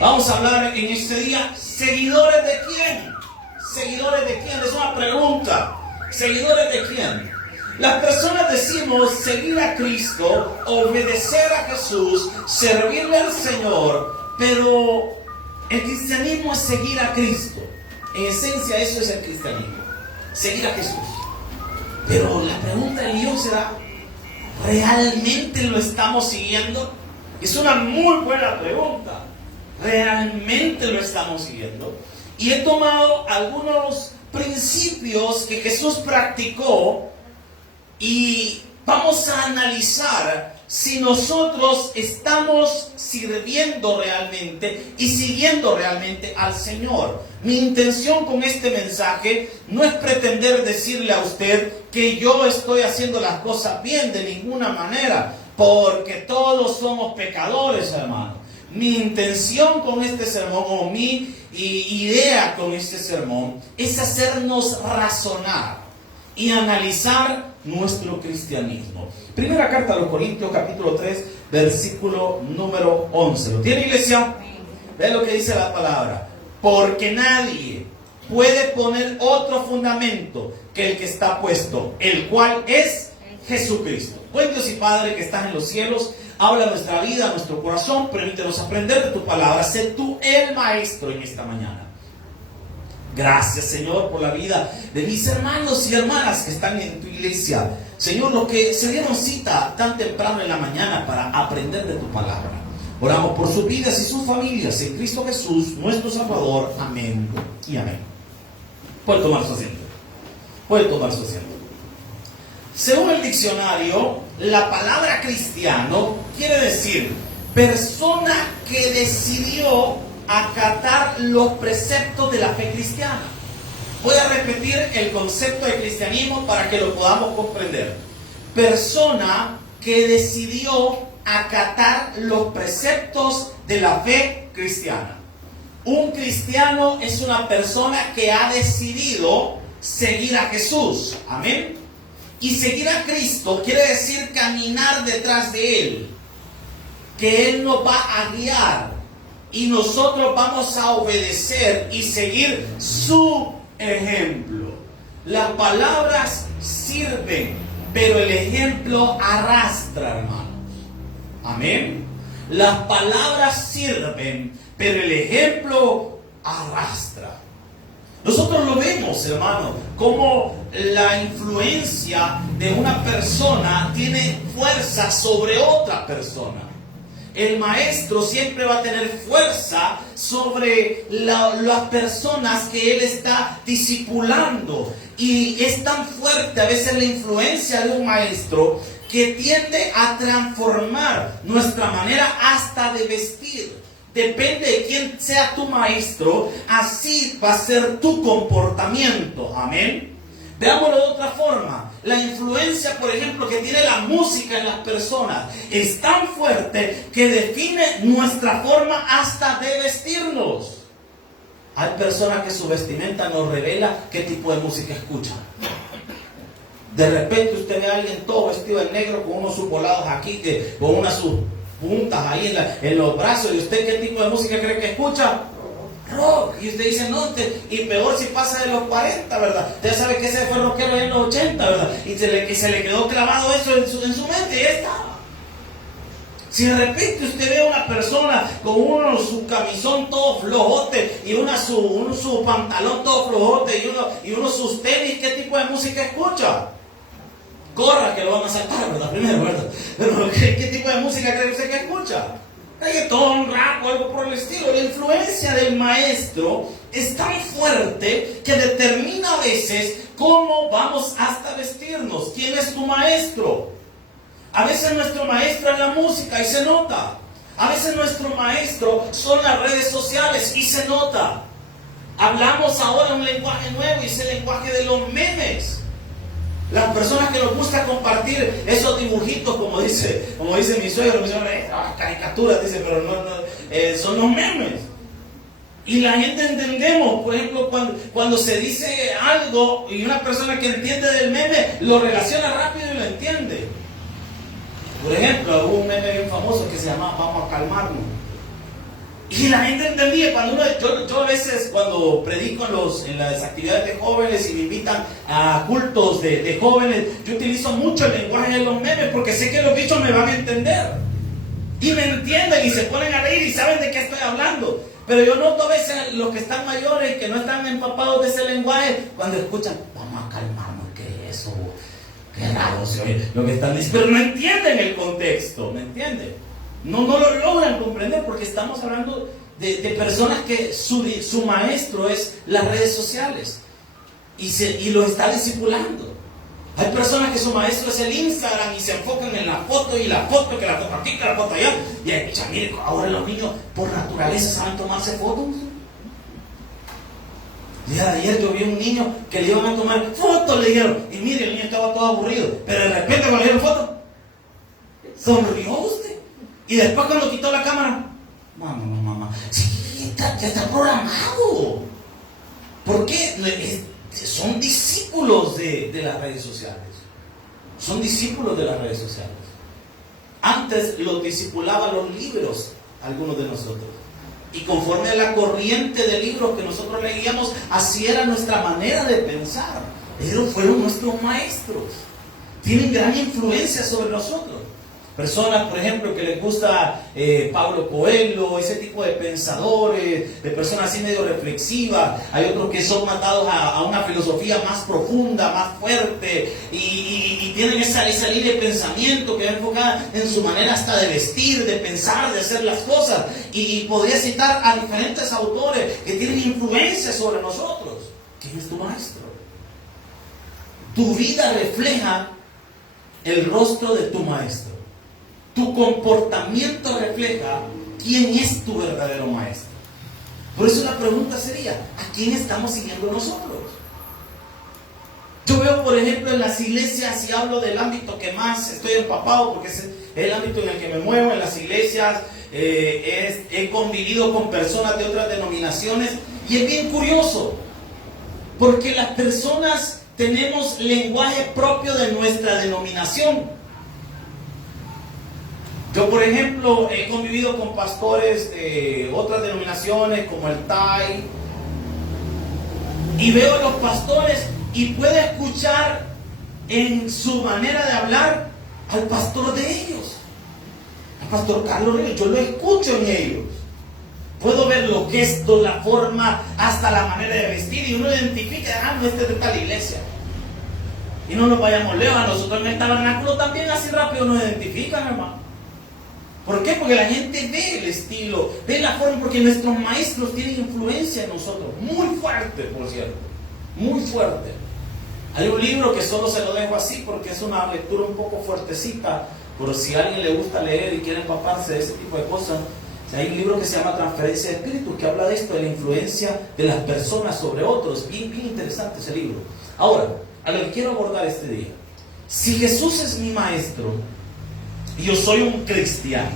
Vamos a hablar en este día, ¿seguidores de quién? ¿Seguidores de quién? Es una pregunta. ¿Seguidores de quién? Las personas decimos seguir a Cristo, obedecer a Jesús, servirle al Señor, pero el cristianismo es seguir a Cristo. En esencia eso es el cristianismo, seguir a Jesús. Pero la pregunta del millón será, ¿realmente lo estamos siguiendo? Es una muy buena pregunta. ¿Realmente lo estamos siguiendo? Y he tomado algunos principios que Jesús practicó y vamos a analizar si nosotros estamos sirviendo realmente y siguiendo realmente al Señor. Mi intención con este mensaje no es pretender decirle a usted que yo estoy haciendo las cosas bien de ninguna manera, porque todos somos pecadores, hermano. Mi intención con este sermón, o mi idea con este sermón, es hacernos razonar y analizar nuestro cristianismo. Primera carta a los Corintios, capítulo 3, versículo número 11. ¿Lo tiene, iglesia? Ve lo que dice la palabra. Porque nadie puede poner otro fundamento que el que está puesto, el cual es Jesucristo. Buen Dios y Padre que estás en los cielos, habla nuestra vida, nuestro corazón, permítenos aprender de tu palabra. Sé tú el maestro en esta mañana. Gracias, Señor, por la vida de mis hermanos y hermanas que están en tu iglesia. Señor, los que se dieron cita tan temprano en la mañana para aprender de tu palabra. Oramos por sus vidas y sus familias en Cristo Jesús, nuestro Salvador. Amén y amén. Puede tomar su asiento. Puede tomar su asiento. Según el diccionario, la palabra cristiano quiere decir persona que decidió acatar los preceptos de la fe cristiana. Voy a repetir el concepto de cristianismo para que lo podamos comprender. Persona que decidió acatar los preceptos de la fe cristiana. Un cristiano es una persona que ha decidido seguir a Jesús. Amén. Y seguir a Cristo quiere decir caminar detrás de Él. Que Él nos va a guiar. Y nosotros vamos a obedecer y seguir su ejemplo. Las palabras sirven, pero el ejemplo arrastra, hermanos. Amén. Las palabras sirven, pero el ejemplo arrastra. Nosotros lo vemos, hermano, como la influencia de una persona tiene fuerza sobre otra persona. El maestro siempre va a tener fuerza sobre las personas que él está discipulando. Y es tan fuerte a veces la influencia de un maestro que tiende a transformar nuestra manera hasta de vestir. Depende de quién sea tu maestro, así va a ser tu comportamiento. Amén. Veámoslo de otra forma. La influencia, por ejemplo, que tiene la música en las personas es tan fuerte que define nuestra forma hasta de vestirnos. Hay personas que su vestimenta nos revela qué tipo de música escuchan. De repente usted ve a alguien todo vestido de negro con unos subvolados aquí, con unas sus puntas ahí en los brazos. ¿Y usted qué tipo de música cree que escucha? Rock. Y usted dice, no, y peor si pasa de los 40, ¿verdad? Usted sabe que ese fue rockero en los 80, ¿verdad? Y se le quedó clavado eso en su mente, y ya estaba. Si de repente usted ve a una persona con su camisón todo flojote y su pantalón todo flojote y uno sus tenis, ¿qué tipo de música escucha? Corra, que lo van a saltar, ¿verdad? Primero, ¿verdad? Pero ¿qué tipo de música cree usted que escucha? Reggaetón, rap o algo por el estilo. La influencia del maestro es tan fuerte que determina a veces cómo vamos hasta vestirnos. ¿Quién es tu maestro? A veces nuestro maestro es la música y se nota. A veces nuestro maestro son las redes sociales y se nota. Hablamos ahora un lenguaje nuevo y es el lenguaje de los memes. Las personas que nos gusta compartir esos dibujitos, como dice mi suegro, caricaturas, dice, pero no, son los memes. Y la gente entendemos, por ejemplo, cuando se dice algo y una persona que entiende del meme lo relaciona rápido y lo entiende. Por ejemplo, hubo un meme bien famoso que se llama Vamos a calmarnos. Y la gente entendía. Yo a veces cuando predico en las actividades de jóvenes y me invitan a cultos de jóvenes, yo utilizo mucho el lenguaje de los memes porque sé que los bichos me van a entender. Y me entienden y se ponen a reír y saben de qué estoy hablando. Pero yo noto a veces los que están mayores, que no están empapados de ese lenguaje, cuando escuchan, vamos a calmarnos, ¿qué es eso? Qué raro se oye lo que están diciendo. Pero no entienden el contexto, ¿me entienden? No lo logran comprender porque estamos hablando de personas que su maestro es las redes sociales y lo está discipulando. Hay personas que su maestro es el Instagram y se enfocan en la foto y la foto, que la foto aquí, que la foto allá. Y mire, ahora los niños por naturaleza saben tomarse fotos. El día de ayer yo vi un niño que le iban a tomar fotos, le dijeron, y mire, el niño estaba todo aburrido, pero de repente cuando le dieron foto, sonrió usted. Y después cuando quitó la cámara, mamá, sí, ya está programado. ¿Por qué? Son discípulos de las redes sociales. Son discípulos de las redes sociales. Antes los discipulaban los libros, algunos de nosotros. Y conforme a la corriente de libros que nosotros leíamos, así era nuestra manera de pensar. Ellos fueron nuestros maestros. Tienen gran influencia sobre nosotros. Personas, por ejemplo, que les gusta Paulo Coelho, ese tipo de pensadores, de personas así medio reflexivas. Hay otros que son matados a una filosofía más profunda, más fuerte, y tienen esa línea de pensamiento que va enfocada en su manera hasta de vestir, de pensar, de hacer las cosas. Y podría citar a diferentes autores que tienen influencia sobre nosotros. ¿Quién es tu maestro? Tu vida refleja el rostro de tu maestro. Tu comportamiento refleja quién es tu verdadero maestro. Por eso la pregunta sería, ¿a quién estamos siguiendo nosotros? Yo veo, por ejemplo, en las iglesias, y hablo del ámbito que más estoy empapado, porque es el ámbito en el que me muevo, en las iglesias, he convivido con personas de otras denominaciones, y es bien curioso, porque las personas tenemos lenguaje propio de nuestra denominación. Yo, por ejemplo, he convivido con pastores de otras denominaciones, como el TAI, y veo a los pastores y puedo escuchar en su manera de hablar al pastor de ellos, al pastor Carlos Reyes. Yo lo escucho en ellos. Puedo ver los gestos, la forma, hasta la manera de vestir, y uno identifica, no, este es de tal iglesia. Y no nos vayamos lejos, a nosotros en el tabernáculo también así rápido nos identifican, hermano. ¿Por qué? Porque la gente ve el estilo, ve la forma, porque nuestros maestros tienen influencia en nosotros, muy fuerte, por cierto, muy fuerte. Hay un libro que solo se lo dejo así porque es una lectura un poco fuertecita, pero si a alguien le gusta leer y quiere empaparse de ese tipo de cosas, hay un libro que se llama Transferencia de Espíritus, que habla de esto, de la influencia de las personas sobre otros. Bien interesante ese libro. Ahora, a lo que quiero abordar este día, si Jesús es mi maestro, yo soy un cristiano,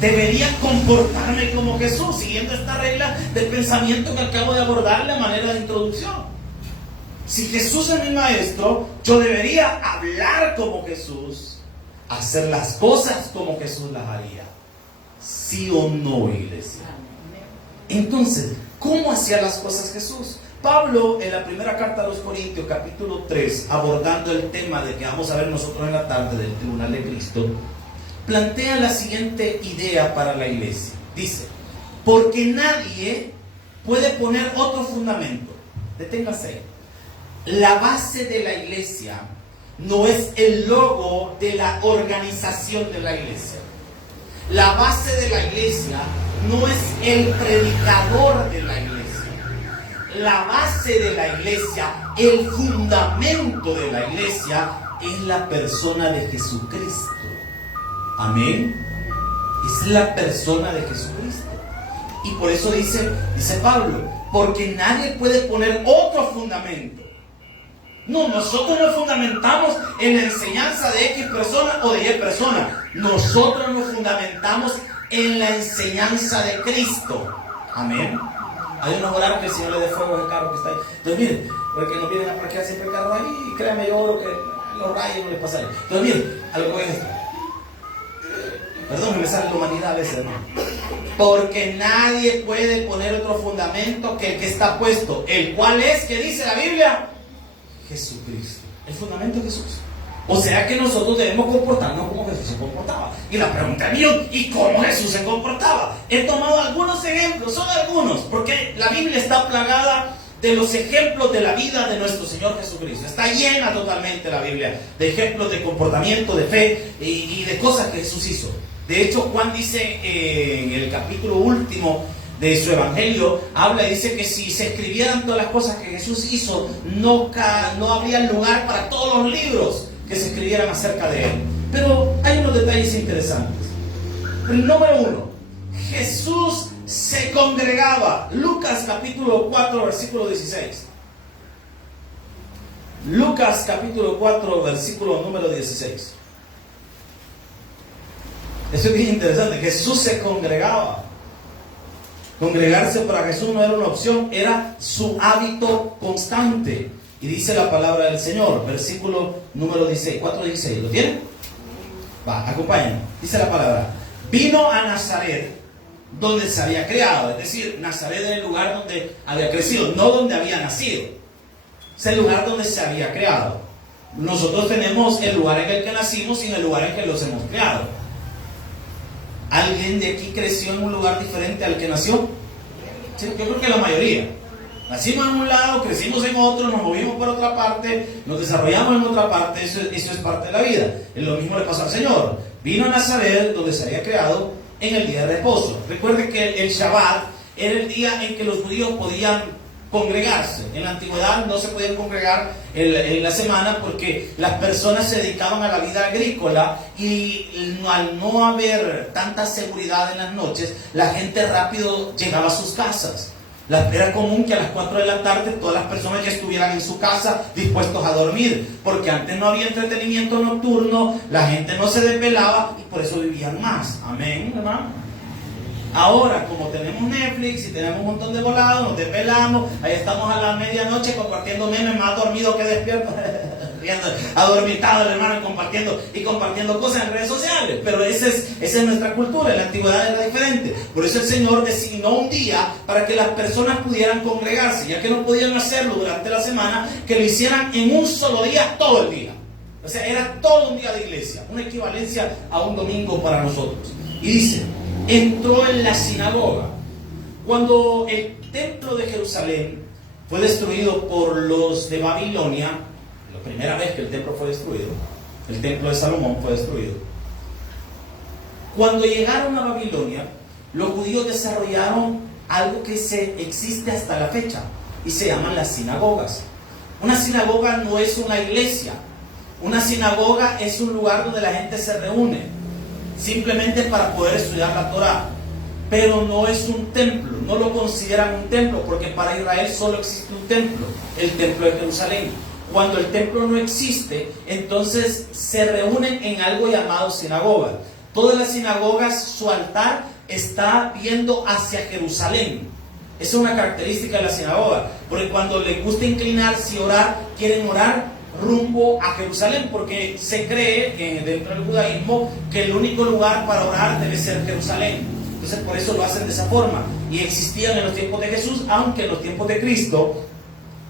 debería comportarme como Jesús, siguiendo esta regla del pensamiento que acabo de abordar de manera de introducción. Si Jesús es mi maestro, yo debería hablar como Jesús, hacer las cosas como Jesús las haría. ¿Sí o no, iglesia? Entonces, ¿cómo hacía las cosas Jesús? Pablo, en la primera carta a los Corintios, capítulo 3, abordando el tema de que vamos a ver nosotros en la tarde del tribunal de Cristo, plantea la siguiente idea para la iglesia. Dice, porque nadie puede poner otro fundamento. Deténgase ahí. La base de la iglesia no es el logo de la organización de la iglesia. La base de la iglesia no es el predicador de la iglesia. La base de la iglesia, el fundamento de la iglesia, es la persona de Jesucristo. Amén. Es la persona de Jesucristo. Y por eso dice Pablo, porque nadie puede poner otro fundamento. No, nosotros nos fundamentamos en la enseñanza de X persona o de Y persona. Nosotros nos fundamentamos en la enseñanza de Cristo. Amén. Hay unos horarios que el Señor le dé fuego al carro que está ahí. Entonces miren, porque nos vienen a parquear siempre el carro ahí, y créanme, yo oro que los rayos no les pasa ahí. Entonces miren, a lo que voy a decir. Perdón que me sale la humanidad a veces, ¿no? Porque nadie puede poner otro fundamento que el que está puesto, el cual es, ¿qué dice la Biblia? Jesucristo. El fundamento de Jesús. O sea que nosotros debemos comportarnos como Jesús se comportaba. Y la pregunta mía, ¿y cómo Jesús se comportaba? He tomado algunos ejemplos, son algunos, porque la Biblia está plagada de los ejemplos de la vida de nuestro Señor Jesucristo. Está llena totalmente la Biblia de ejemplos de comportamiento, de fe y de cosas que Jesús hizo. De hecho, Juan dice en el capítulo último de su evangelio, habla y dice que si se escribieran todas las cosas que Jesús hizo, no habría lugar para todos los libros que se escribieran acerca de él. Pero hay unos detalles interesantes. El número 1, Jesús se congregaba. Lucas capítulo 4 versículo 16. Lucas capítulo 4 versículo número 16. Eso es bien interesante. Jesús se congregaba. Congregarse para Jesús no era una opción, era su hábito constante. Y dice la palabra del Señor, versículo número 16, 4:16. ¿Lo tienen? Va, acompáñenme. Dice la palabra: vino a Nazaret, donde se había criado. Es decir, Nazaret era el lugar donde había crecido, no donde había nacido. Es el lugar donde se había creado. Nosotros tenemos el lugar en el que nacimos y el lugar en que los hemos creado. ¿Alguien de aquí creció en un lugar diferente al que nació? Sí, yo creo que la mayoría. Nacimos en un lado, crecimos en otro, nos movimos por otra parte, nos desarrollamos en otra parte. Eso es parte de la vida. Lo mismo le pasó al Señor. Vino a Nazaret, donde se había creado, en el día de reposo. Recuerde que el Shabbat era el día en que los judíos podían congregarse. En la antigüedad no se podían congregar en la semana porque las personas se dedicaban a la vida agrícola y al no haber tanta seguridad en las noches, la gente rápido llegaba a sus casas. Era común que a las 4 de la tarde todas las personas ya estuvieran en su casa dispuestos a dormir, porque antes no había entretenimiento nocturno, la gente no se desvelaba y por eso vivían más. Amén, hermano. Ahora, como tenemos Netflix y tenemos un montón de volados, nos desvelamos, ahí estamos a la medianoche compartiendo memes, más dormido que despierto, adormitado el hermano, compartiendo cosas en redes sociales. Pero esa es nuestra cultura. En la antigüedad era diferente. Por eso el Señor designó un día para que las personas pudieran congregarse, ya que no podían hacerlo durante la semana, que lo hicieran en un solo día, todo el día. O sea, era todo un día de iglesia, una equivalencia a un domingo para nosotros. Y dice: entró en la sinagoga. Cuando el templo de Jerusalén fue destruido por los de Babilonia, la primera vez que el templo fue destruido, el templo de Salomón fue destruido. Cuando llegaron a Babilonia, los judíos desarrollaron algo que existe hasta la fecha y se llaman las sinagogas. Una sinagoga no es una iglesia. Una sinagoga es un lugar donde la gente se reúne simplemente para poder estudiar la Torá, pero no es un templo, no lo consideran un templo, porque para Israel solo existe un templo, el templo de Jerusalén. Cuando el templo no existe, entonces se reúnen en algo llamado sinagoga. Todas las sinagogas, su altar está viendo hacia Jerusalén. Esa es una característica de la sinagoga, porque cuando les gusta inclinarse y orar, quieren orar rumbo a Jerusalén, porque se cree dentro del judaísmo que el único lugar para orar debe ser Jerusalén. Entonces por eso lo hacen de esa forma. Y existían en los tiempos de Jesús, aunque en los tiempos de Cristo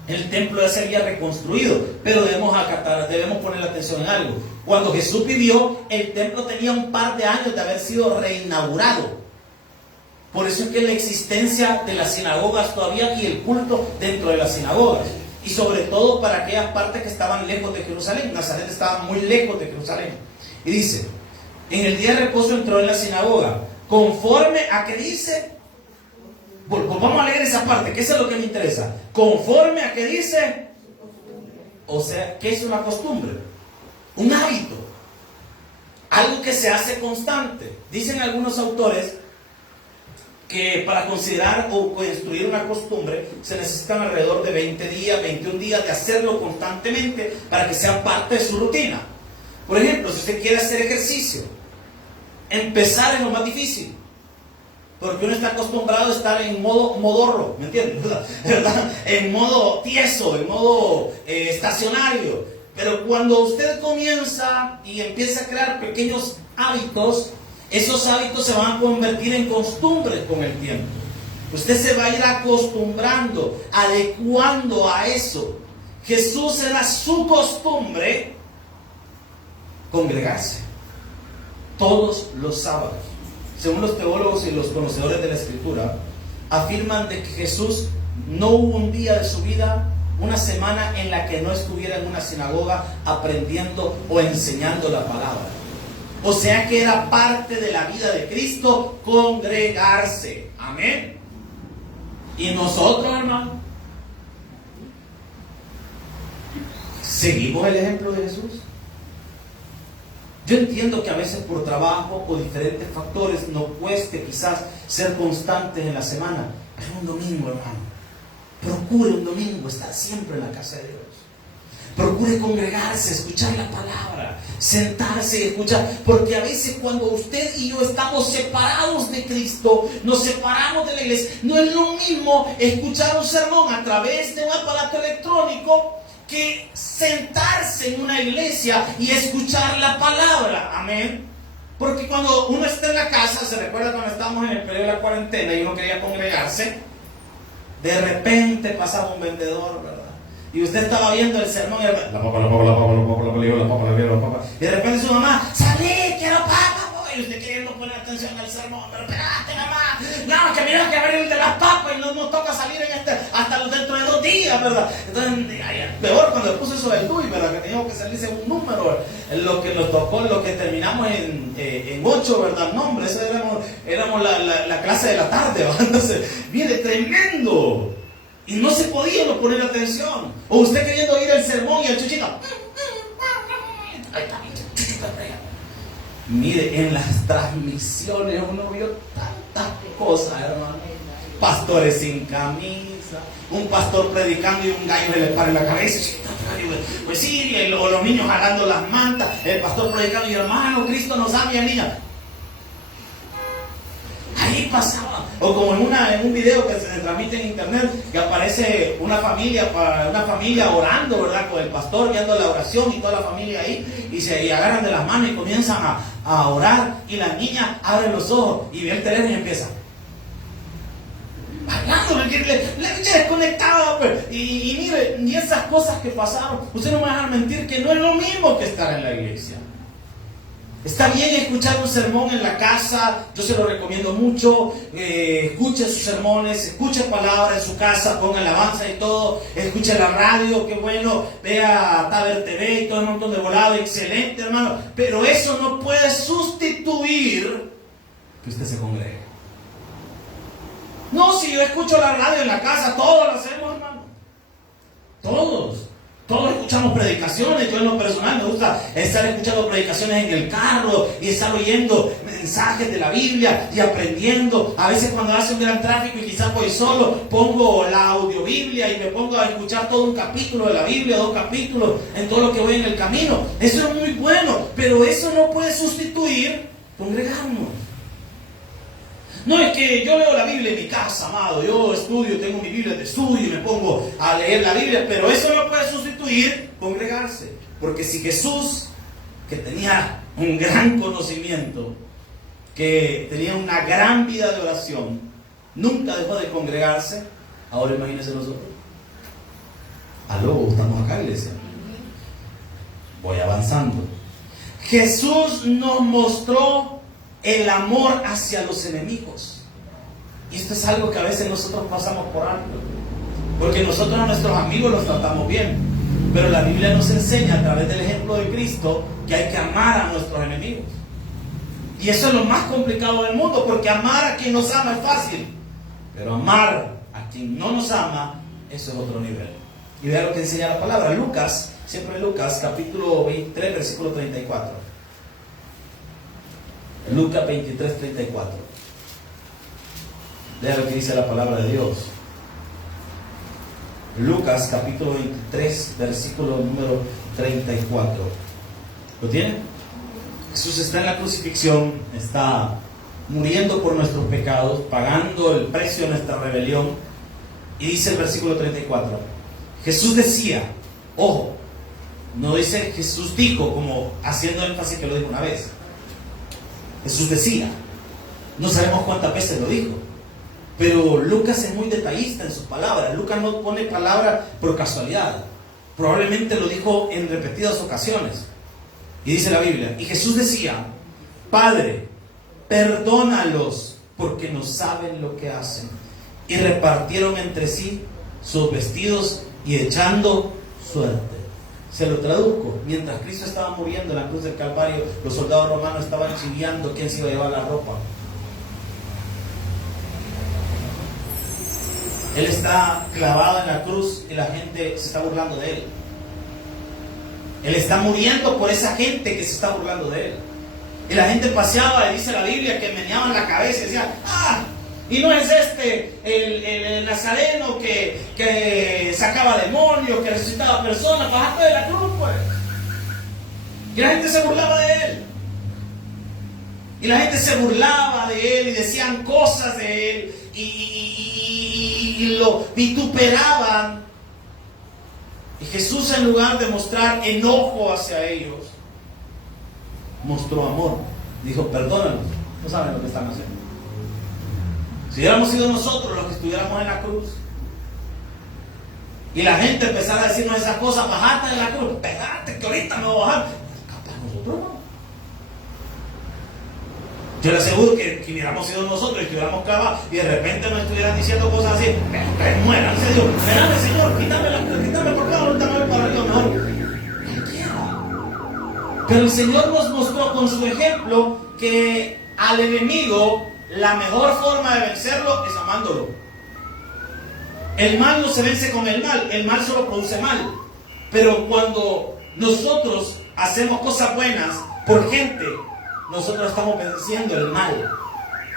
el templo ya se había reconstruido. Pero debemos poner la atención en algo. Cuando Jesús vivió, el templo tenía un par de años de haber sido reinaugurado. Por eso es que la existencia de las sinagogas todavía y el culto dentro de las sinagogas. Y sobre todo para aquellas partes que estaban lejos de Jerusalén. Nazaret estaba muy lejos de Jerusalén. Y dice: en el día de reposo entró en la sinagoga, conforme a que dice, vamos a leer esa parte, que eso es lo que me interesa. Conforme a que dice, o sea, que es una costumbre, un hábito, algo que se hace constante. Dicen algunos autores que para considerar o construir una costumbre se necesitan alrededor de 20 días, 21 días de hacerlo constantemente para que sea parte de su rutina. Por ejemplo, si usted quiere hacer ejercicio, empezar es lo más difícil, porque uno está acostumbrado a estar en modo modorro, ¿me entiendes? ¿Verdad? En modo tieso, en modo estacionario. Pero cuando usted comienza y empieza a crear pequeños hábitos, Esos hábitos se van a convertir en costumbres con el tiempo. Usted se va a ir acostumbrando, adecuando a eso. Jesús era su costumbre congregarse todos los sábados. Según los teólogos y los conocedores de la Escritura, afirman de que Jesús no hubo un día de su vida, una semana en la que no estuviera en una sinagoga aprendiendo o enseñando la palabra. O sea que era parte de la vida de Cristo congregarse. Amén. Y nosotros, hermano, ¿seguimos el ejemplo de Jesús? Yo entiendo que a veces por trabajo o diferentes factores nos cueste quizás ser constantes en la semana. Pero un domingo, hermano, procure un domingo estar siempre en la casa de Dios. Procure congregarse, escuchar la palabra, sentarse y escuchar. Porque a veces cuando usted y yo estamos separados de Cristo, nos separamos de la iglesia, no es lo mismo escuchar un sermón a través de un aparato electrónico que sentarse en una iglesia y escuchar la palabra. Amén. Porque cuando uno está en la casa, se recuerda cuando estábamos en el periodo de la cuarentena y uno quería congregarse, de repente pasaba un vendedor, ¿verdad? Y usted estaba viendo el sermón y de repente su mamá, salí, quiero papas. Y usted queriendo poner atención al sermón, pero espérate, mamá, no, que mira que abrir el de las papas y no nos toca salir en hasta dentro de 2 días, ¿verdad? Entonces, peor cuando le puse eso del DUI, ¿verdad? Que teníamos que salirse un número, lo que nos tocó, lo que terminamos en 8, ¿verdad? No, hombre, eso éramos la clase de la tarde, ¿verdad? Entonces, mire, tremendo. Y no se podía no poner atención. O usted queriendo oír el sermón y el chuchito. Ahí está, chuchito está allá. Mire, en las transmisiones uno vio tantas cosas, hermano. Pastores sin camisa, un pastor predicando y un gallo le para en la cabeza. Pues sí, o los niños jalando las mantas, el pastor predicando y hermano, Cristo nos ama y a niña. Ahí pasaba. O como en un video que se transmite en internet, que aparece una familia orando, ¿verdad? Con el pastor viendo la oración y toda la familia ahí, y agarran de las manos y comienzan a orar, y la niña abre los ojos y ve el teléfono y empieza hablando, le desconectaba, pues. Y mire, y esas cosas que pasaron, usted no me va a dejar mentir que no es lo mismo que estar en la iglesia. Está bien escuchar un sermón en la casa, yo se lo recomiendo mucho. Escuche sus sermones, escuche palabras en su casa, ponga alabanza y todo, escuche la radio, qué bueno, vea Taber TV y todo un montón de volado, excelente, hermano. Pero eso no puede sustituir que usted se congregue. No, si yo escucho la radio en la casa, todos lo hacemos, hermano. Todos escuchamos predicaciones. Yo en lo personal me gusta estar escuchando predicaciones en el carro y estar oyendo mensajes de la Biblia y aprendiendo. A veces cuando hace un gran tráfico y quizás voy solo, pongo la audiobiblia y me pongo a escuchar todo un capítulo de la Biblia, 2 capítulos en todo lo que voy en el camino. Eso es muy bueno, pero eso no puede sustituir congregarnos. No es que yo leo la Biblia en mi casa, amado, yo estudio, tengo mi Biblia de estudio y me pongo a leer la Biblia, pero eso no puede sustituir congregarse. Porque si Jesús, que tenía un gran conocimiento, que tenía una gran vida de oración, nunca dejó de congregarse, ahora imagínense nosotros. Aló, estamos acá, iglesia. Voy avanzando. Jesús nos mostró el amor hacia los enemigos. Y esto es algo que a veces nosotros pasamos por alto, porque nosotros a nuestros amigos los tratamos bien, pero la Biblia nos enseña a través del ejemplo de Cristo que hay que amar a nuestros enemigos. Y eso es lo más complicado del mundo, porque amar a quien nos ama es fácil, pero amar a quien no nos ama, eso es otro nivel. Y vea lo que enseña la palabra. Lucas, siempre Lucas, capítulo 23, versículo 34. Lucas 23, 34. Vea lo que dice la palabra de Dios. Lucas capítulo 23, versículo número 34. ¿Lo tienen? Jesús está en la crucifixión, está muriendo por nuestros pecados, pagando el precio de nuestra rebelión. Y dice el versículo 34. Jesús decía, ojo, no dice Jesús dijo, como haciendo énfasis que lo dijo una vez. Jesús decía, no sabemos cuántas veces lo dijo, pero Lucas es muy detallista en sus palabras. Lucas no pone palabras por casualidad. Probablemente lo dijo en repetidas ocasiones. Y dice la Biblia, y Jesús decía, Padre, perdónalos porque no saben lo que hacen. Y repartieron entre sí sus vestidos y echando suerte. Se lo traduzco. Mientras Cristo estaba muriendo en la cruz del Calvario, los soldados romanos estaban chiviando quién se iba a llevar la ropa. Él está clavado en la cruz y la gente se está burlando de él. Él está muriendo por esa gente que se está burlando de él. Y la gente paseaba, y dice la Biblia, que meneaban la cabeza y decían, y no es este el nazareno que sacaba demonios, que resucitaba personas, bajaste de la cruz, pues. Y la gente se burlaba de él. Y la gente se burlaba de él y decían cosas de él y lo vituperaban. Y Jesús, en lugar de mostrar enojo hacia ellos, mostró amor. Dijo, perdónalos, no saben lo que están haciendo. Si hubiéramos sido nosotros los que estuviéramos en la cruz y la gente empezara a decirnos esas cosas, bajate de la cruz, pegate que ahorita me voy a bajar, capaz nosotros no. Yo le aseguro que hubiéramos sido nosotros y que hubiéramos clavado y de repente nos estuvieran diciendo cosas así, muéranse Dios, espérame Señor, quítame por acá, ahorita me voy para arriba mejor. Pero el Señor nos mostró con su ejemplo que al enemigo la mejor forma de vencerlo es amándolo. El mal no se vence con el mal solo produce mal. Pero cuando nosotros hacemos cosas buenas por gente, nosotros estamos venciendo el mal.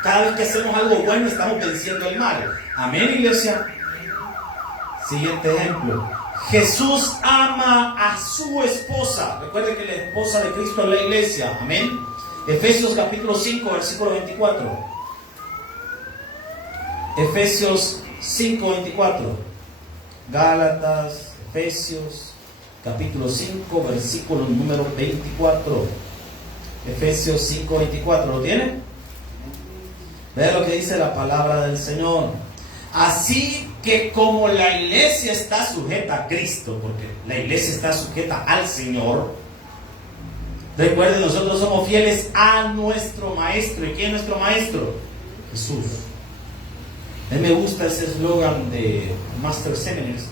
Cada vez que hacemos algo bueno, estamos venciendo el mal. Amén, iglesia. Siguiente ejemplo. Jesús ama a su esposa. Recuerde que la esposa de Cristo es la iglesia. Amén. Efesios capítulo 5, versículo 24. Efesios 5, 24. Gálatas, Efesios capítulo 5, versículo número 24. Efesios 5, 24. ¿Lo tiene? Vea lo que dice la palabra del Señor. Así que como la iglesia está sujeta a Cristo, porque la iglesia está sujeta al Señor, recuerden, nosotros somos fieles a nuestro Maestro. ¿Y quién es nuestro Maestro? Jesús. A mí me gusta ese eslogan de Master Seminaries.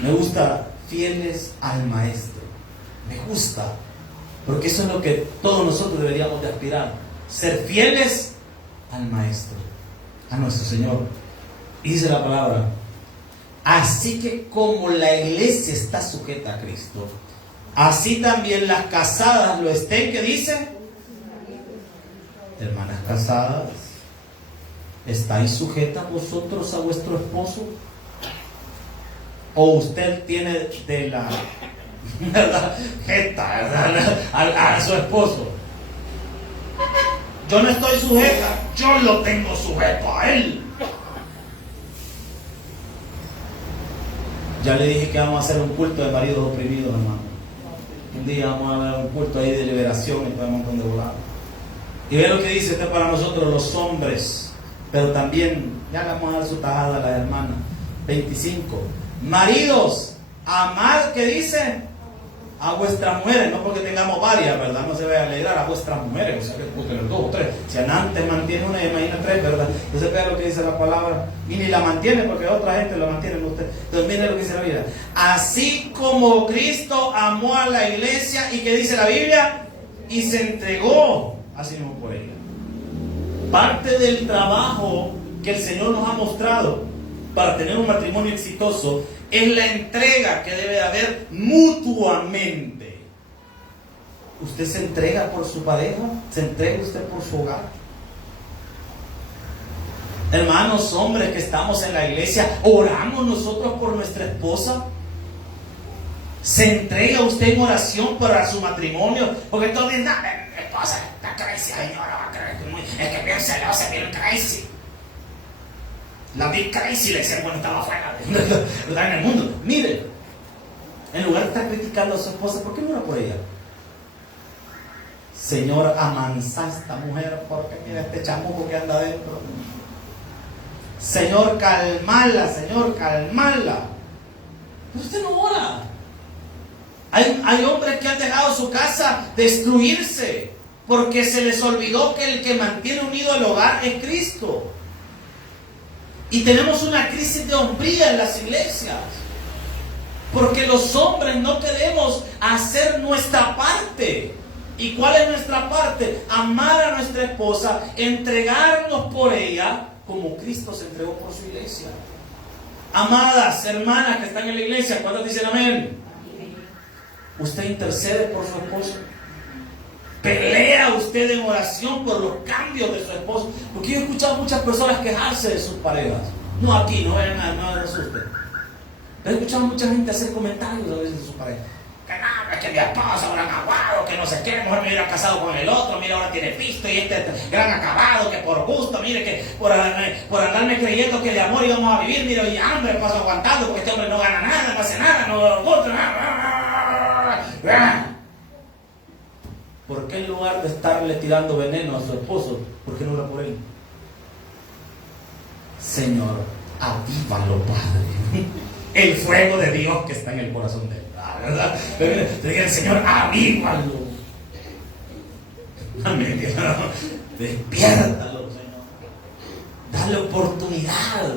Me gusta, fieles al Maestro. Me gusta, porque eso es lo que todos nosotros deberíamos de aspirar. Ser fieles al Maestro, a nuestro Señor. Y dice la palabra, así que como la iglesia está sujeta a Cristo, así también las casadas lo estén. ¿Qué dice? Hermanas casadas, ¿estáis sujetas vosotros a vuestro esposo? ¿O usted tiene de la jeta a su esposo? Yo no estoy sujeta, yo lo tengo sujeto a él. Ya le dije que vamos a hacer un culto de maridos oprimidos, hermano. Un día vamos a dar un culto ahí de liberación y todo un montón de volados. Y ve lo que dice este para nosotros los hombres, pero también, ya le vamos a dar su tajada a las hermanas. 25. Maridos, amad, ¿qué dice? A vuestras mujeres, no porque tengamos varias, ¿verdad? No se vaya a alegrar, a vuestras mujeres, o sea que puede tener 2 o 3. Si antes mantiene una, imagina 3, ¿verdad? Entonces vea lo que dice la palabra, y ni la mantiene porque otra gente la mantiene en usted. Entonces mire lo que dice la Biblia. Así como Cristo amó a la iglesia, y que dice la Biblia, y se entregó así mismo por ella. Parte del trabajo que el Señor nos ha mostrado para tener un matrimonio exitoso es la entrega que debe haber mutuamente. ¿Usted se entrega por su pareja? ¿Se entrega usted por su hogar? Hermanos, hombres que estamos en la iglesia, ¿oramos nosotros por nuestra esposa? ¿Se entrega usted en oración para su matrimonio? Porque todos dicen, mi esposa está crazy, señora, es que bien celosa, bien crazy. La big crazy le decían cuando estaba afuera, en el mundo. Mire, en lugar de estar criticando a su esposa, ¿por qué no ora por ella? Señor, amansa a esta mujer porque mira este chamuco que anda adentro. Señor, calmala, Señor, calmala. Pero usted no ora. Hay hombres que han dejado su casa destruirse porque se les olvidó que el que mantiene unido el hogar es Cristo. Y tenemos una crisis de hombría en las iglesias porque los hombres no queremos hacer nuestra parte. ¿Y cuál es nuestra parte? Amar a nuestra esposa, entregarnos por ella como Cristo se entregó por su iglesia. Amadas hermanas que están en la iglesia, ¿cuántas dicen amén? Usted intercede por su esposo. Pelea usted en oración por los cambios de su esposo. Porque yo he escuchado a muchas personas quejarse de sus parejas. No aquí, no asuste. Pero he escuchado a mucha gente hacer comentarios a veces de sus parejas. Que nada, que mi esposa, gran aguado, que no sé qué, mejor me hubiera casado con el otro, mira ahora tiene pisto y este gran acabado, que por gusto, mire que por andarme creyendo que de amor íbamos a vivir, mira y hambre paso aguantando porque este hombre no gana nada, no hace nada, no gusta nada. ¿Por qué en lugar de estarle tirando veneno a su esposo, por qué no ora por él? Señor, avívalo, Padre, el fuego de Dios que está en el corazón de él. ¿Verdad? El Señor, avívalo. Amén. Despiértalo, Señor. Dale oportunidad,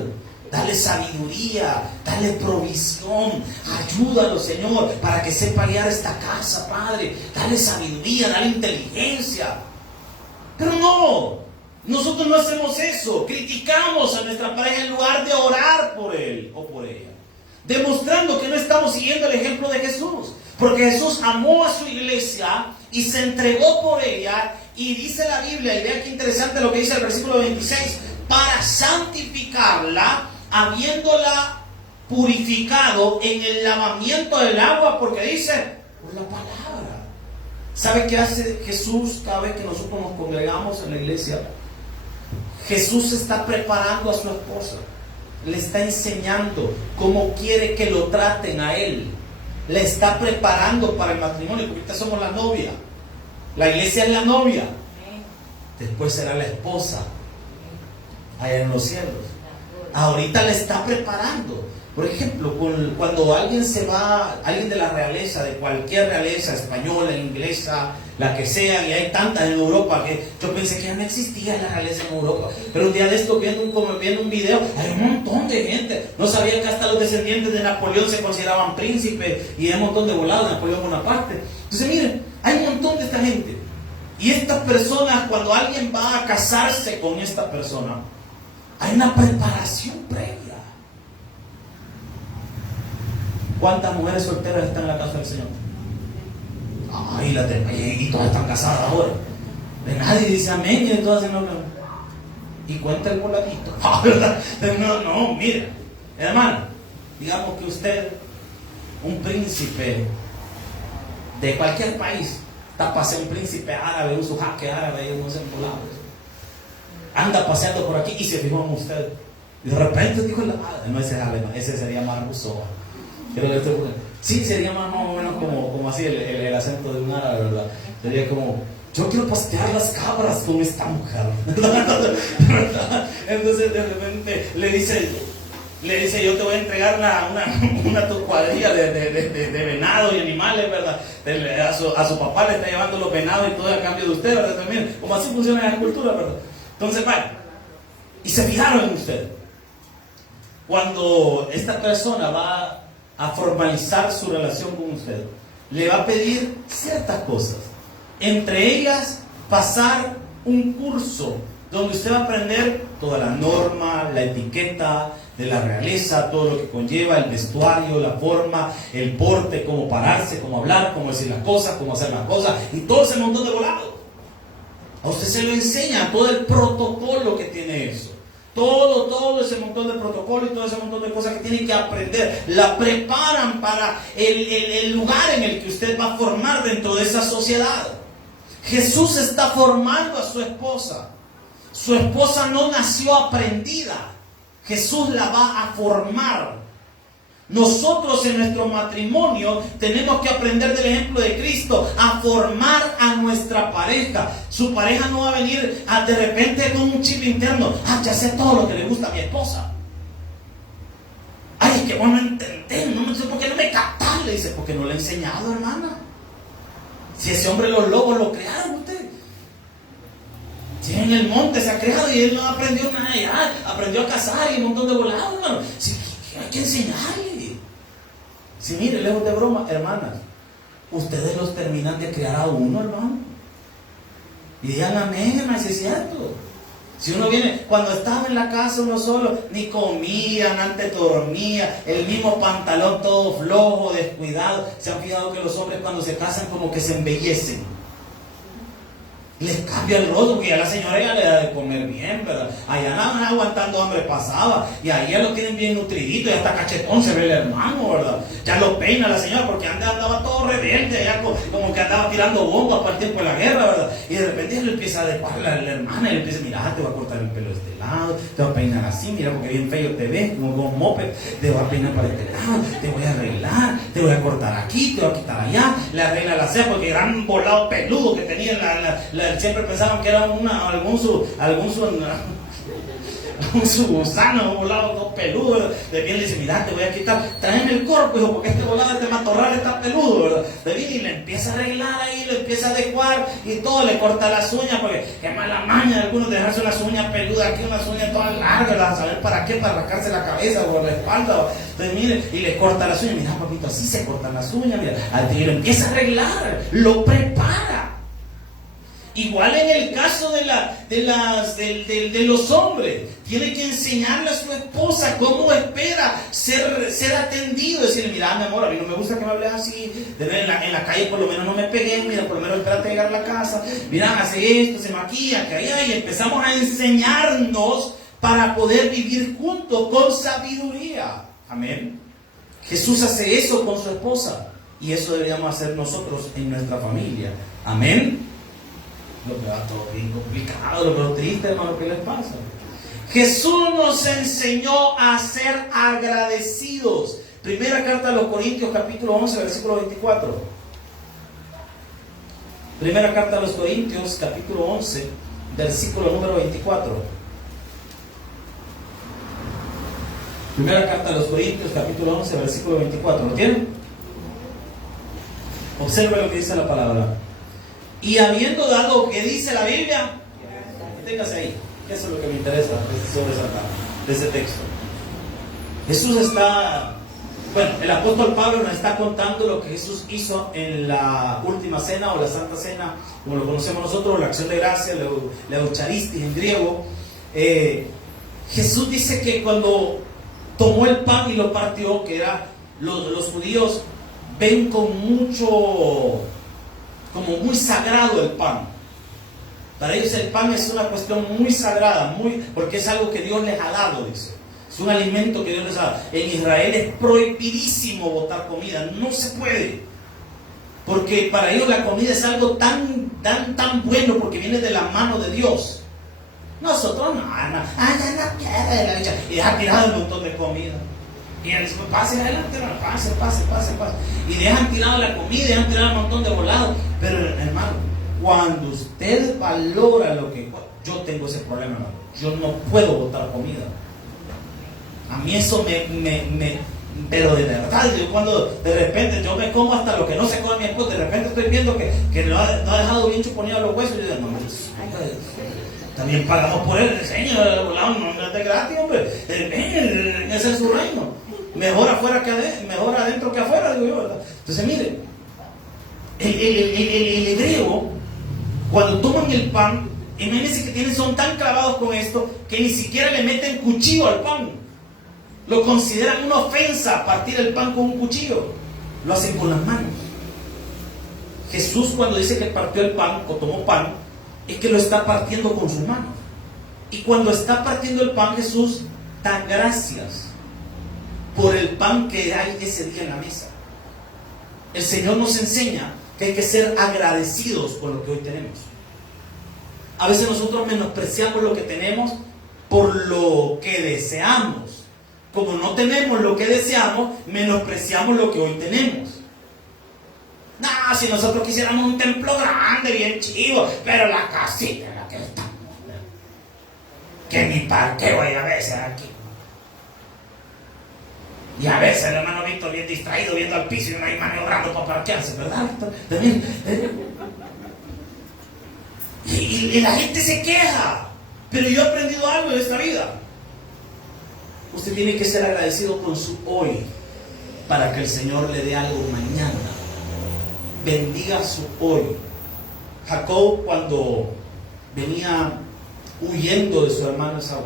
dale sabiduría, dale provisión. Ayúdalo, Señor, para que sepa guiar esta casa, Padre. Dale sabiduría, dale inteligencia. Pero no, nosotros no hacemos eso. Criticamos a nuestra pareja en lugar de orar por él o por ella, demostrando que no estamos siguiendo el ejemplo de Jesús. Porque Jesús amó a su iglesia y se entregó por ella. Y dice la Biblia, y vea qué interesante lo que dice el versículo 26, para santificarla, habiéndola purificado en el lavamiento del agua, porque dice, por la palabra. ¿Sabe qué hace Jesús cada vez que nosotros nos congregamos en la iglesia? Jesús está preparando a su esposa. Le está enseñando cómo quiere que lo traten a él. Le está preparando para el matrimonio, porque ahorita somos la novia. La iglesia es la novia. Después será la esposa allá en los cielos. Ahorita le está preparando. Por ejemplo, cuando alguien se va, alguien de la realeza, de cualquier realeza, española, inglesa, la que sea, y hay tantas en Europa que yo pensé que ya no existía la realeza en Europa. Pero un día de esto, viendo un video, hay un montón de gente. No sabía que hasta los descendientes de Napoleón se consideraban príncipes y hay un montón de volados, Napoleón Bonaparte. Entonces, miren, hay un montón de esta gente. Y estas personas, cuando alguien va a casarse con esta persona, hay una preparación previa. ¿Cuántas mujeres solteras están en la casa del Señor? Y todas están casadas ahora. Nadie dice amén y todas dicen no. Y cuenta el voladito. No, mire, hermano, digamos que usted, un príncipe de cualquier país, está paseando, un príncipe árabe, un jaque árabe, no sé, anda paseando por aquí y se fijó en usted. Y de repente dijo, no, ese es alemán, ese sería más ruso. Sí, sería más o menos como así el acento de un árabe, ¿verdad? Sería como, yo quiero pastear las cabras con esta mujer. Entonces de repente le dice, yo te voy a entregar una cuadrilla de venado y animales, ¿verdad? A su papá le está llevando los venados y todo a cambio de usted, ¿verdad? También, como así funciona la cultura, ¿verdad? Entonces, vaya, y se fijaron en usted. Cuando esta persona va a formalizar su relación con usted, le va a pedir ciertas cosas, entre ellas pasar un curso donde usted va a aprender toda la norma, la etiqueta de la realeza, todo lo que conlleva el vestuario, la forma, el porte, cómo pararse, cómo hablar, cómo decir las cosas, cómo hacer las cosas y todo ese montón de volados. A usted se lo enseña todo el protocolo que tiene eso. Todo ese montón de protocolo y todo ese montón de cosas que tiene que aprender, la preparan para el lugar en el que usted va a formar dentro de esa sociedad. Jesús está formando a su esposa. Su esposa no nació aprendida. Jesús la va a formar. Nosotros en nuestro matrimonio tenemos que aprender del ejemplo de Cristo a formar a nuestra pareja. Su pareja no va a venir de repente con un chip interno. Ya sé todo lo que le gusta a mi esposa. Ay, es que vos no entendés, no sé por qué no me captás. Le dice, porque no le he enseñado, hermana. Si ese hombre los lobos lo crearon usted. Si en el monte se ha creado y él no aprendió nada ya, aprendió a cazar y un montón de volados, hermano. Si, hay que enseñarle. Si mire, lejos de broma, hermanas, ustedes los terminan de criar a uno, hermano. Y digan amén, hermano, si es cierto. Si uno viene, cuando estaba en la casa uno solo, ni comían, antes dormía, el mismo pantalón todo flojo, descuidado. Se han fijado que los hombres cuando se casan como que se embellecen. Les cambia el rostro, porque ya la señora ya le da de comer bien, ¿verdad? Allá nada más aguantando hambre pasaba, y ahí ya lo tienen bien nutridito, ya está cachetón, se ve el hermano, ¿verdad? Ya lo peina la señora, porque antes andaba todo rebelde, ya como que andaba tirando bombas para el tiempo de la guerra, ¿verdad? Y de repente ya le empieza a adecuar la hermana, y le empieza a mira, te voy a cortar el pelo de este lado, te voy a peinar así, mira, porque bien feo te ves, como un moped, te voy a peinar para este lado, te voy a arreglar, te voy a cortar aquí, te voy a quitar allá, le arregla la ceja, porque eran volado peludo que tenía siempre pensaban que era algún gusano, un volado todo peludo. De bien le dice, mira, te voy a quitar, tráeme el cuerpo, hijo, porque este volado, este matorral está peludo, ¿verdad? De bien, y le empieza a arreglar ahí, le empieza a adecuar y todo, le corta las uñas, porque qué mala maña de algunos de dejarse unas uñas peludas aquí, unas uñas todas largas, ¿verdad? ¿Saber para qué? Para rascarse la cabeza o la espalda. Entonces, mire, y le corta las uñas, mira, papito, así se cortan las uñas, mira, y lo empieza a arreglar, lo prepara. Igual en el caso de los hombres, tiene que enseñarle a su esposa cómo espera ser atendido. Decirle, mira, mi amor, a mí no me gusta que me hables así. En la calle por lo menos no me pegué, mira, por lo menos espérate llegar a la casa. Mira, hace esto, se maquilla, que allá. Y empezamos a enseñarnos para poder vivir juntos con sabiduría. Amén. Jesús hace eso con su esposa. Y eso deberíamos hacer nosotros en nuestra familia. Amén. Lo que va todo bien complicado, lo veo triste, hermano, ¿qué les pasa? Jesús nos enseñó a ser agradecidos. Primera carta a los Corintios, capítulo 11, versículo 24. Primera carta a los Corintios, capítulo 11, versículo número 24. Primera carta a los Corintios, capítulo 11, versículo 24. ¿Lo tienen? Observe lo que dice la palabra. Y habiendo dado, ¿qué dice la Biblia? Téngase ahí, que eso es lo que me interesa de ese texto. Jesús está, el apóstol Pablo nos está contando lo que Jesús hizo en la última cena o la Santa Cena, como lo conocemos nosotros, la acción de gracia, la Eucharistia en griego. Jesús dice que cuando tomó el pan y lo partió, que era, los judíos ven con mucho, como muy sagrado el pan. Para ellos el pan es una cuestión muy sagrada, porque es algo que Dios les ha dado, dice. Es un alimento que Dios les ha dado. En Israel es prohibidísimo botar comida, no se puede. Porque para ellos la comida es algo tan bueno, porque viene de la mano de Dios. Nosotros no quiere. Y deja tirado un montón de comida. Y él dice, pase adelante, pase. Y dejan tirado la comida, dejan tirado un montón de volados. Pero hermano, cuando usted valora lo que... Yo tengo ese problema, hermano. Yo no puedo botar comida. A mí eso pero de verdad, yo cuando de repente yo me como hasta lo que no se come mi esposa, de repente estoy viendo que no ha dejado bien chuponeado los huesos, y yo digo, no, también pagamos por él, señor, no es de gratis, hombre. Ese es su reino. Mejor afuera que adentro, mejor adentro que afuera, digo yo, ¿verdad? Entonces, mire, el hebreo, cuando toman el pan, imagínense que son tan clavados con esto que ni siquiera le meten cuchillo al pan. Lo consideran una ofensa partir el pan con un cuchillo. Lo hacen con las manos. Jesús, cuando dice que partió el pan o tomó pan, es que lo está partiendo con sus manos. Y cuando está partiendo el pan, Jesús da gracias por el pan que hay ese día en la mesa. El Señor nos enseña que hay que ser agradecidos por lo que hoy tenemos. A veces nosotros menospreciamos lo que tenemos por lo que deseamos. como no tenemos lo que deseamos, menospreciamos lo que hoy tenemos. No, si nosotros quisiéramos un templo grande, bien chivo, pero la casita en la que estamos, que mi parqueo hay a veces aquí. Y a veces el hermano Víctor bien distraído viendo al piso y uno ahí maniobrando para parquearse, ¿verdad? Y la gente se queja. Pero yo he aprendido algo de esta vida. Usted tiene que ser agradecido con su hoy para que el Señor le dé algo mañana. Bendiga su hoy. Jacob, cuando venía huyendo de su hermano Esaú,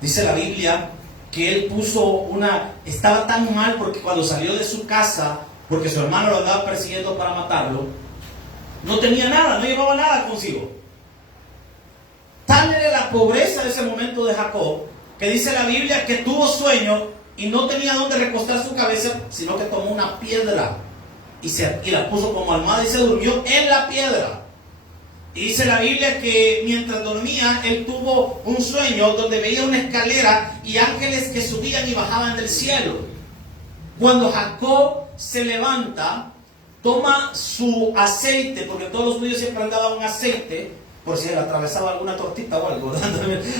dice la Biblia que él estaba tan mal porque cuando salió de su casa, porque su hermano lo andaba persiguiendo para matarlo, no tenía nada, no llevaba nada consigo. Tal era la pobreza de ese momento de Jacob, que dice la Biblia que tuvo sueño y no tenía dónde recostar su cabeza, sino que tomó una piedra y la puso como almohada y se durmió en la piedra. Y dice la Biblia que mientras dormía, él tuvo un sueño donde veía una escalera y ángeles que subían y bajaban del cielo. Cuando Jacob se levanta, toma su aceite, porque todos los judíos siempre andaban un aceite, por si le atravesaba alguna tortita o algo,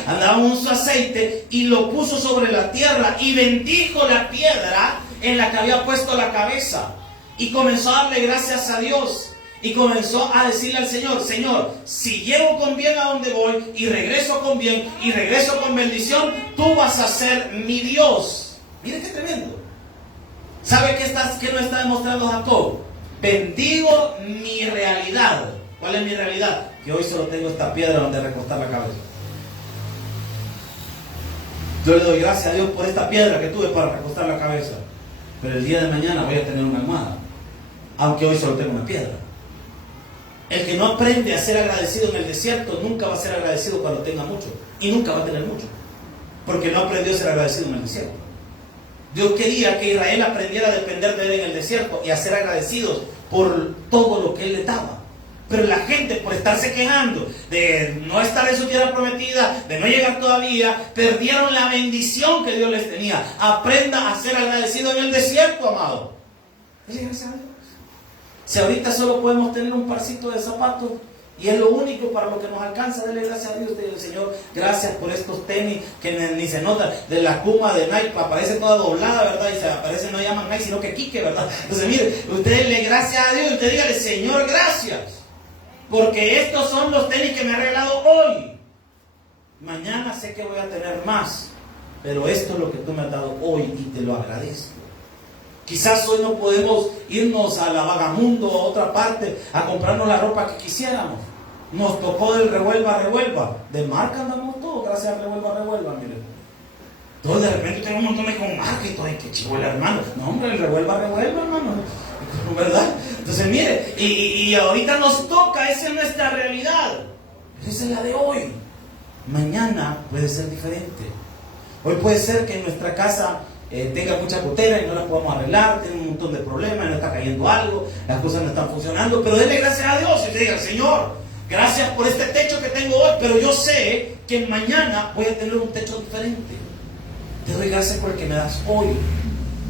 andaban un su aceite y lo puso sobre la tierra y bendijo la piedra en la que había puesto la cabeza. Y comenzó a darle gracias a Dios. Y comenzó a decirle al Señor: Señor, si llego con bien a donde voy y regreso con bien y regreso con bendición, tú vas a ser mi Dios. Mire qué tremendo. ¿Sabe qué nos está demostrando Jacob? Bendigo mi realidad. ¿Cuál es mi realidad? Que hoy solo tengo esta piedra donde recostar la cabeza. Yo le doy gracias a Dios por esta piedra que tuve para recostar la cabeza. Pero el día de mañana voy a tener una almohada, aunque hoy solo tengo una piedra. El que no aprende a ser agradecido en el desierto nunca va a ser agradecido cuando tenga mucho. Y nunca va a tener mucho, porque no aprendió a ser agradecido en el desierto. Dios quería que Israel aprendiera a depender de Él en el desierto y a ser agradecidos por todo lo que Él le daba. Pero la gente, por estarse quejando de no estar en su tierra prometida, de no llegar todavía, perdieron la bendición que Dios les tenía. Aprenda a ser agradecido en el desierto, amado. Dile gracias a Dios. Si ahorita solo podemos tener un parcito de zapatos y es lo único para lo que nos alcanza, dele gracias a Dius. Dile: Señor, gracias por estos tenis que ni se nota, de la Puma de Nike, aparece toda doblada, ¿verdad? Y se aparece, no llaman Nike, sino que Quique, ¿verdad? Entonces, mire, usted le gracias a Dios, usted dígale: Señor, gracias, porque estos son los tenis que me ha regalado hoy. Mañana sé que voy a tener más, pero esto es lo que tú me has dado hoy y te lo agradezco. Quizás hoy no podemos irnos a la Vagamundo o a otra parte a comprarnos la ropa que quisiéramos. Nos tocó del revuelva. De marca andamos todos, gracias al revuelva, miren. Entonces de repente tengo un montón de con marca y todo, ¡ay, qué chihuela, hermano! No, hombre, el revuelva, hermano. ¿Verdad? Entonces mire, y ahorita nos toca, esa es nuestra realidad. Esa es la de hoy. Mañana puede ser diferente. Hoy puede ser que en nuestra casa tenga mucha gotera y no la podamos arreglar, tiene un montón de problemas, no está cayendo algo, las cosas no están funcionando, pero denle gracias a Dios y te diga: Señor, gracias por este techo que tengo hoy, pero yo sé que mañana voy a tener un techo diferente. Te doy gracias por el que me das hoy.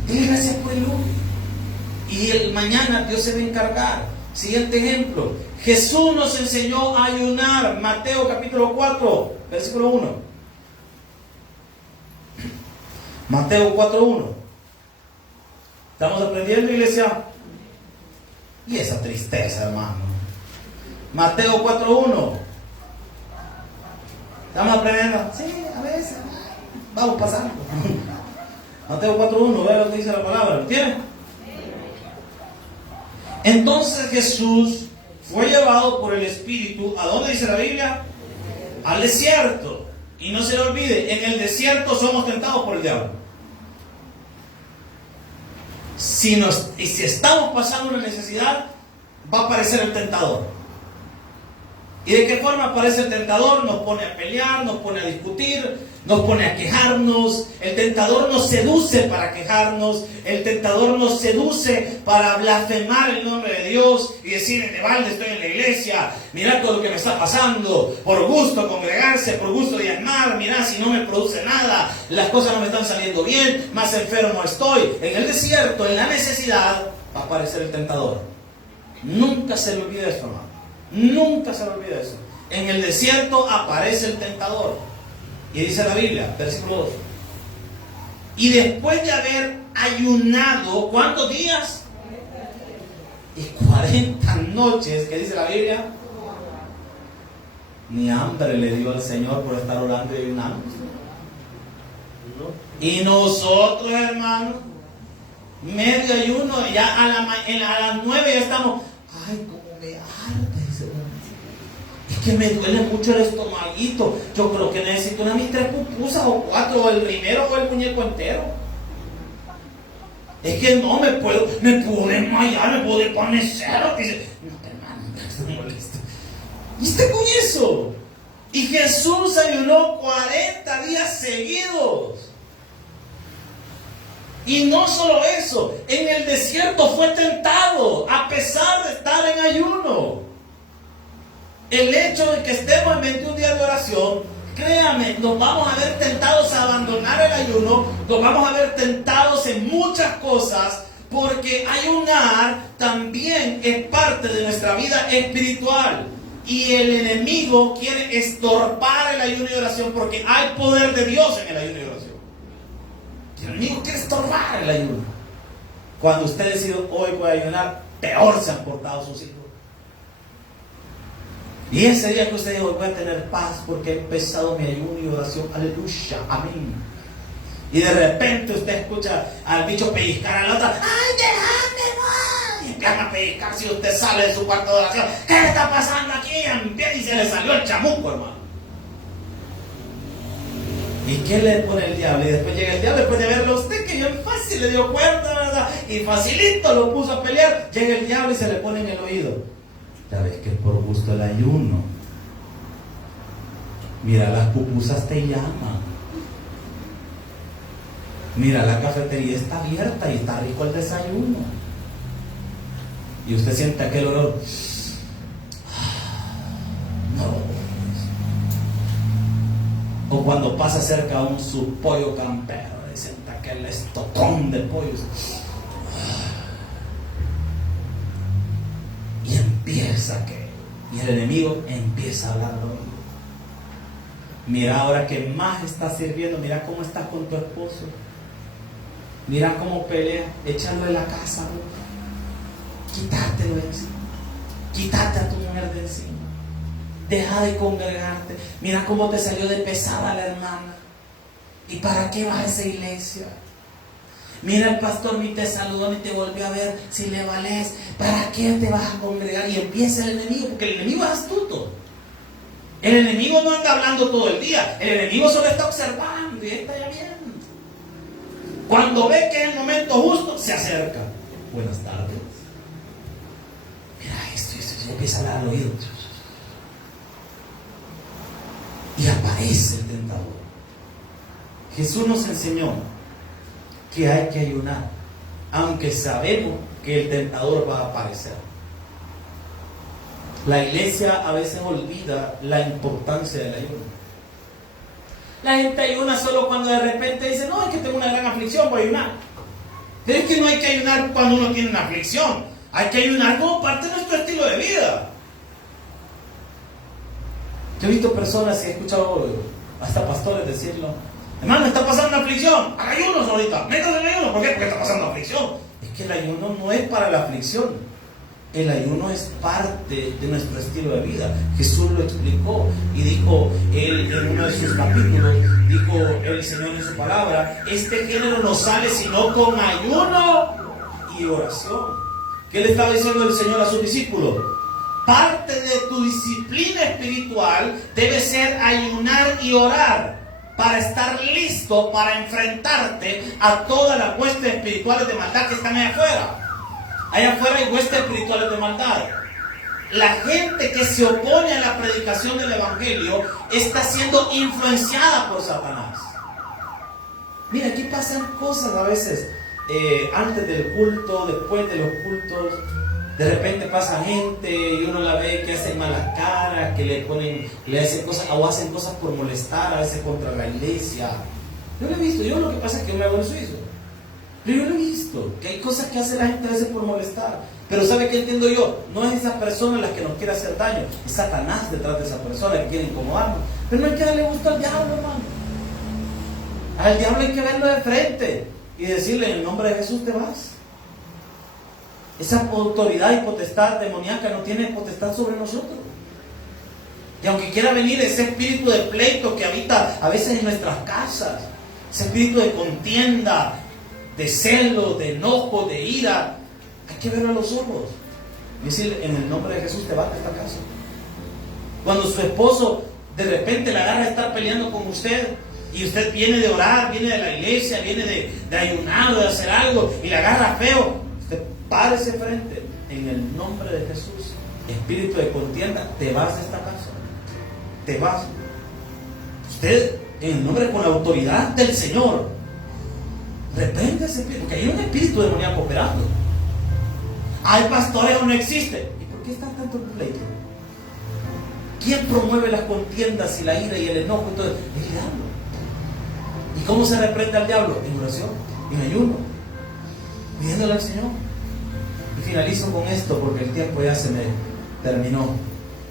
Denle gracias por el hoy. Y el mañana Dios se va a encargar. Siguiente ejemplo. Jesús nos enseñó a ayunar. Mateo capítulo 4, versículo 1. Mateo 4:1. ¿Estamos aprendiendo, iglesia? Y esa tristeza, hermano. Mateo 4:1. ¿Estamos aprendiendo? Sí, a veces. Vamos pasando. Mateo 4:1, vea lo que dice la palabra. ¿Lo tiene? Entonces Jesús fue llevado por el Espíritu. ¿A dónde dice la Biblia? Al desierto. Y no se le olvide, en el desierto somos tentados por el diablo. Si estamos pasando una necesidad, va a aparecer el tentador. ¿Y de qué forma aparece el tentador? Nos pone a pelear, nos pone a discutir, nos pone a quejarnos. El tentador nos seduce para quejarnos. El tentador nos seduce para blasfemar el nombre de Dios y decir: de balde estoy en la iglesia, mira todo lo que me está pasando, por gusto congregarse, por gusto diezmar, mira si no me produce nada, las cosas no me están saliendo bien, más enfermo estoy. En el desierto, en la necesidad, va a aparecer el tentador. Nunca se le olvide esto, hermano. Nunca se le olvide eso. En el desierto aparece el tentador. Y dice la Biblia, versículo 2. Y después de haber ayunado, ¿cuántos días? Y 40 noches, ¿qué dice la Biblia? Ni hambre le dio al Señor por estar orando y ayunando. Y nosotros, hermanos, medio ayuno, ya a las 9 ya estamos. Ay, cómo me arde. Es que me duele mucho el estomaguito. Yo creo que necesito una de mis 3 pupusas o 4, o el primero o el muñeco entero. Es que no me puedo desmayar, me puedo desvanecer. Dice, no, hermano, no me molesta. ¿Y está con eso? Y Jesús ayunó 40 días seguidos. Y no solo eso, en el desierto fue tentado, a pesar de estar en ayuno. El hecho de que estemos en 21 días de oración, créame, nos vamos a ver tentados a abandonar el ayuno, nos vamos a ver tentados en muchas cosas, porque ayunar también es parte de nuestra vida espiritual. Y el enemigo quiere estorbar el ayuno y oración, porque hay poder de Dios en el ayuno y oración. El enemigo quiere estorbar el ayuno. Cuando usted decide: hoy voy a ayunar, peor se han portado sus hijos. Y ese día que usted dijo: voy a tener paz porque he empezado mi ayuno y oración, aleluya, amén. Y de repente usted escucha al bicho pellizcar a la otra: ¡ay, déjame, no! Y empieza a pellizcar. Si usted sale de su cuarto de oración: ¿qué le está pasando aquí? Y se le salió el chamuco, hermano. ¿Y qué le pone el diablo? Y después llega el diablo, después de verlo a usted, que bien fácil le dio cuenta, ¿verdad? Y facilito lo puso a pelear. Llega el diablo y se le pone en el oído: ya ves que es por gusto el ayuno. Mira, las pupusas te llaman. Mira, la cafetería está abierta y está rico el desayuno. Y usted siente aquel olor. No. O cuando pasa cerca a un su pollo campero, y siente aquel estocón de pollos. Y empieza y el enemigo empieza a hablar. Mira, ahora que más estás sirviendo, mira cómo estás con tu esposo. Mira cómo pelea, échalo de la casa, bro. Quítátelo de encima. Quítate a tu mujer de encima. Deja de congregarte. Mira cómo te salió de pesada la hermana. ¿Y para qué vas a esa iglesia? Mira, el pastor ni te saludó ni te volvió a ver. Si le vales, ¿para qué te vas a congregar? Y empieza el enemigo, porque el enemigo es astuto. El enemigo no anda hablando todo el día. El enemigo solo está observando y está ya viendo. Cuando ve que es el momento justo, se acerca. Buenas tardes. Mira esto, y empieza a hablar al oído. Y aparece el tentador. Jesús nos enseñó que hay que ayunar, aunque sabemos que el tentador va a aparecer. La iglesia a veces olvida la importancia del ayuno. La gente ayuna solo cuando de repente dice: no, es que tengo una gran aflicción, voy a ayunar. Pero es que no hay que ayunar cuando uno tiene una aflicción. Hay que ayunar como parte de nuestro estilo de vida. Yo he visto personas y he escuchado hasta pastores decirlo: hermano, me está pasando una aflicción, haga ayunos ahorita, métase en ayuno. ¿Por qué? Porque está pasando aflicción. Es que el ayuno no es para la aflicción. El ayuno es parte de nuestro estilo de vida. Jesús lo explicó y dijo él en uno de sus capítulos, dijo el Señor en su palabra: este género no sale sino con ayuno y oración. ¿Qué le estaba diciendo el Señor a sus discípulos? Parte de tu disciplina espiritual debe ser ayunar y orar para estar listo para enfrentarte a todas las huestes espirituales de maldad que están allá afuera. Allá afuera hay huestes espirituales de maldad. la gente que se opone a la predicación del Evangelio está siendo influenciada por Satanás. Mira, aquí pasan cosas a veces, antes del culto, después de los cultos. De repente pasa gente y uno la ve que hacen malas caras, que le hacen cosas, o hacen cosas por molestar, a veces contra la iglesia. Yo lo he visto. Yo lo que pasa es que yo me hago el suizo, pero yo lo he visto, que hay cosas que hace la gente a veces por molestar. Pero ¿sabe qué entiendo yo? No es esa persona la que nos quiere hacer daño, es Satanás detrás de esa persona que quiere incomodarnos. Pero no hay que darle gusto al diablo, hermano. Al diablo hay que verlo de frente y decirle: en el nombre de Jesús te vas. Esa autoridad y potestad demoníaca no tiene potestad sobre nosotros. Y aunque quiera venir ese espíritu de pleito que habita a veces en nuestras casas, ese espíritu de contienda, de celo, de enojo, de ira, hay que verlo a los ojos y decirle: en el nombre de Jesús te vas de esta casa. Cuando su esposo de repente la agarra a estar peleando con usted, y usted viene de orar, viene de la iglesia, viene de ayunar o de hacer algo, y la agarra feo, usted párese frente: en el nombre de Jesús, espíritu de contienda, te vas de esta casa. Te vas. Usted, en el nombre, con la autoridad del Señor, reprende ese espíritu, porque hay un espíritu demoníaco operando. Hay pastores o no existe. ¿Y por qué está tanto pleito? ¿Quién promueve las contiendas y la ira y el enojo y todo? El diablo. ¿Y cómo se reprende al diablo? En oración, en ayuno, pidiéndole al Señor. Y finalizo con esto porque el tiempo ya se me terminó.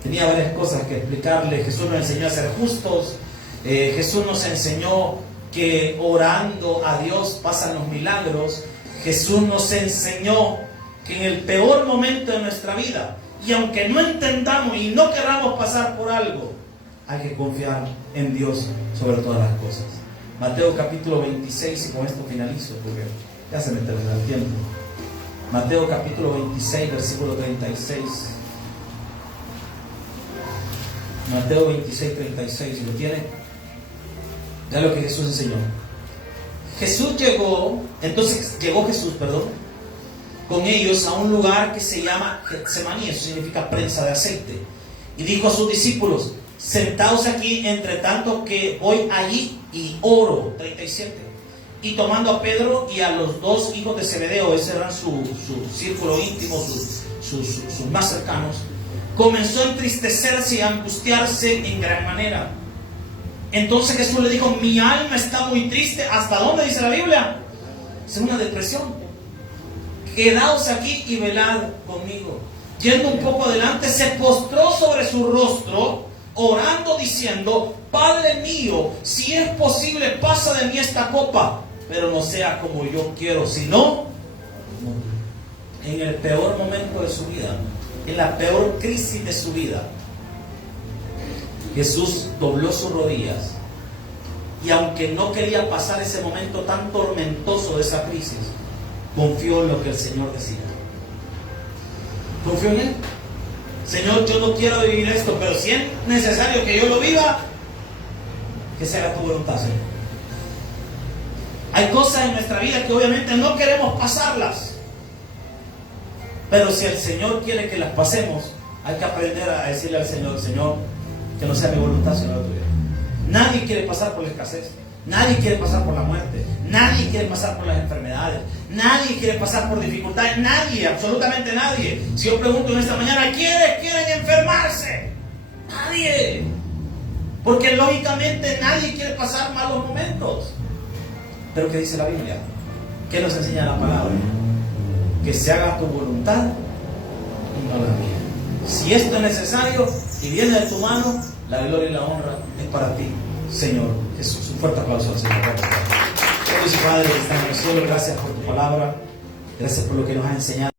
Tenía varias cosas que explicarle. Jesús nos enseñó a ser justos. Jesús nos enseñó que orando a Dios pasan los milagros. Jesús nos enseñó que en el peor momento de nuestra vida, y aunque no entendamos y no queramos pasar por algo, hay que confiar en Dios sobre todas las cosas. Mateo capítulo 26, y con esto finalizo porque ya se me termina el tiempo. Mateo capítulo 26, versículo 36. Mateo 26, 36, si lo tiene, ya lo que Jesús enseñó. Llegó Jesús, con ellos a un lugar que se llama Getsemaní, eso significa prensa de aceite, y dijo a sus discípulos: sentaos aquí entre tanto que voy allí y oro. 37. Y tomando a Pedro y a los dos hijos de Zebedeo, ese era su círculo íntimo, sus más cercanos, comenzó a entristecerse y a angustiarse en gran manera. Entonces Jesús le dijo: mi alma está muy triste. ¿Hasta dónde dice la Biblia? Es una depresión. Quedaos aquí y velad conmigo. Yendo un poco adelante, se postró sobre su rostro, orando, diciendo: Padre mío, si es posible, pasa de mí esta copa, pero no sea como yo quiero, sino en el peor momento de su vida, en la peor crisis de su vida, Jesús dobló sus rodillas, y aunque no quería pasar ese momento tan tormentoso de esa crisis, confió en lo que el Señor decía. Confió en Él. Señor, yo no quiero vivir esto, pero si es necesario que yo lo viva, que se haga tu voluntad, Señor. Hay cosas en nuestra vida que obviamente no queremos pasarlas, pero si el Señor quiere que las pasemos, hay que aprender a decirle al Señor: Señor, que no sea mi voluntad, sino la tuya. Nadie quiere pasar por la escasez. Nadie quiere pasar por la muerte. Nadie quiere pasar por las enfermedades. Nadie quiere pasar por dificultades. Nadie, absolutamente nadie. Si yo pregunto en esta mañana: ¿quiénes quieren enfermarse? Nadie. Porque lógicamente nadie quiere pasar malos momentos. Pero ¿qué dice la Biblia? ¿Qué nos enseña la palabra? Que se haga tu voluntad y no la mía. Si esto es necesario y viene de tu mano, la gloria y la honra es para ti, Señor Jesús. Un fuerte aplauso al Señor. Dios y Padre que está en el cielo, gracias por tu palabra, gracias por lo que nos has enseñado.